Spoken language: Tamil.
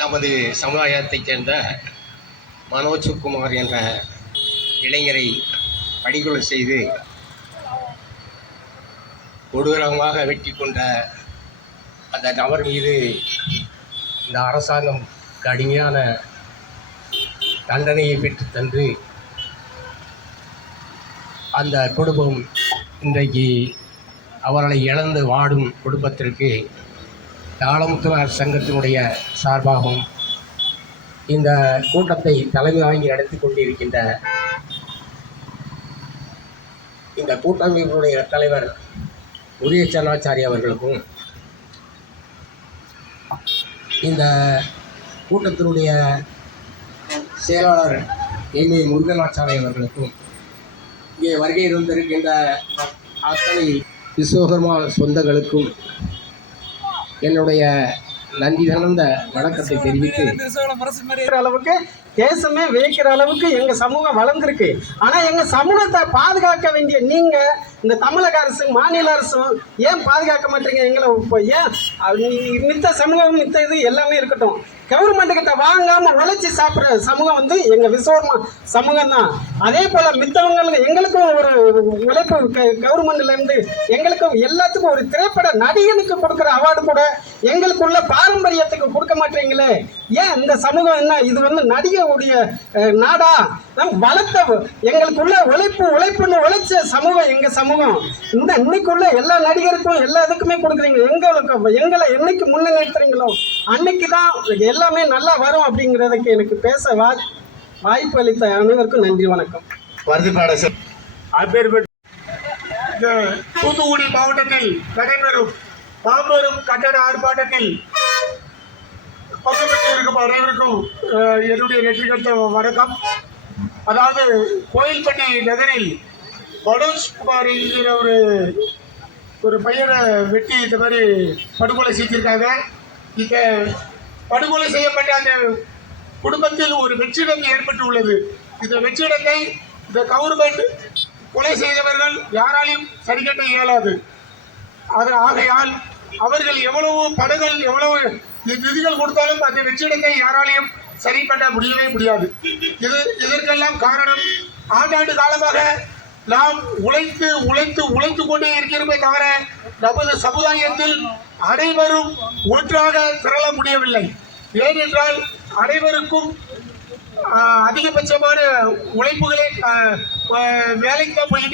நமது சமுதாயத்தைச் சேர்ந்த மனோஜ்குமார் என்ற இளைஞரை படுகொலை செய்து கொடூரமாக வெட்டி கொண்ட அந்த நபர் மீது இந்த அரசாங்கம் கடுமையான தண்டனையை பெற்று தந்து அந்த குடும்பம் இன்றைக்கு அவர்களை இழந்து வாடும் குடும்பத்திற்கு தாளமுத்துவார் சங்கத்தினுடைய சார்பாகவும் இந்த கூட்டத்தை தலைமை வாங்கி நடத்தி கொண்டிருக்கின்ற இந்த கூட்டமைப்பினுடைய தலைவர் உதயச்சரணாச்சாரி அவர்களுக்கும் இந்த கூட்டத்தினுடைய செயலாளர் எம்ஏ முருகனாச்சாரி அவர்களுக்கும் இங்கே வருகை இருந்திருக்கின்ற அத்தனை விஸ்வகர்மா சொந்தங்களுக்கும் என்னுடைய நன்றி கலந்த வணக்கத்தை தெரிவித்து அளவுக்கு தேசமே வியக்கிற அளவுக்கு எங்க சமூகம் வளர்ந்துருக்கு. ஆனா எங்க சமூகத்தை பாதுகாக்க வேண்டிய நீங்க இந்த தமிழக அரசு மாநில அரசும் ஏன் பாதுகாக்க மாட்டீங்க? எங்களை இப்போ ஏன் மித்த சமூகம் மித்த இது எல்லாமே இருக்கட்டும், கவர்மெண்ட் கிட்ட வாங்காம உழைச்சி சாப்பிட்ற சமூகம் வந்து எங்க விஸ்வகர்மா சமூகம் தான். அதே போல மித்தவங்களுக்கு எங்களுக்கும் ஒரு உழைப்பு கவர்மெண்ட்ல இருந்து எங்களுக்கும் எல்லாத்துக்கும் ஒரு திரைப்பட நடிகனுக்கு கொடுக்குற அவார்டு கூட எங்களுக்குள்ள பாரம்பரியத்துக்கு கொடுக்க மாட்டீங்களே. ஏன் இந்த சமூகம் என்ன இது வந்து நடிகருடைய நாடா? நம் வளர்த்த எங்களுக்குள்ள உழைப்புன்னு உழைச்ச சமூகம் எங்க சமூகம். இந்த இன்னைக்குள்ள எல்லா நடிகருக்கும் எல்லா இதுக்குமே கொடுக்குறீங்க. எங்களை என்னைக்கு முன்னேற்றுறீங்களோ அன்னைக்கு தான் எல்லாமே நல்லா வரும் அப்படிங்கிறதுக்கு எனக்கு பேச வாய்ப்பு அளித்த அனைவருக்கும் நன்றி, வணக்கம். தூத்துக்குடி மாவட்டத்தில் நடைபெறும் மாபெரும் கட்டட ஆர்ப்பாட்டத்தில் பங்குபெற்று இருக்கும் அனைவருக்கும் என்னுடைய நெற்றிகட்ட வணக்கம். அதாவது கோயில்பட்டி நகரில் மனோஜ்குமார் என்கிற ஒரு பையனை வெட்டி இந்த மாதிரி படுகொலை செஞ்சிருக்காங்க. இந்த படுகொலை செய்யப்பட்ட அந்த குடும்பத்தில் ஒரு வெற்றிடம் ஏற்பட்டு உள்ளது. இந்த வெற்றிடத்தை இந்த கவர்மெண்ட் கொலை செய்தவர்கள் யாராலையும் சரிகட்ட இயலாது. அது ஆகையால் அவர்கள் எவ்வளவு படங்கள் எவ்வளவு நிதிகள் கொடுத்தாலும் அந்த வெற்றிடத்தை யாராலையும் சரி பண்ண முடியவே முடியாது. இதற்கெல்லாம் காரணம் ஆண்டாண்டு காலமாக நாம் உழைத்து கொண்டே இருக்கிறோமே தவிர நமது சமுதாயத்தில் அனைவரும் ஒன்றாக திரள முடியவில்லை. ஏனென்றால் அனைவருக்கும் அதிகபட்சமான உழைப்புகளை வேலைக்கு தான் போயிட்டு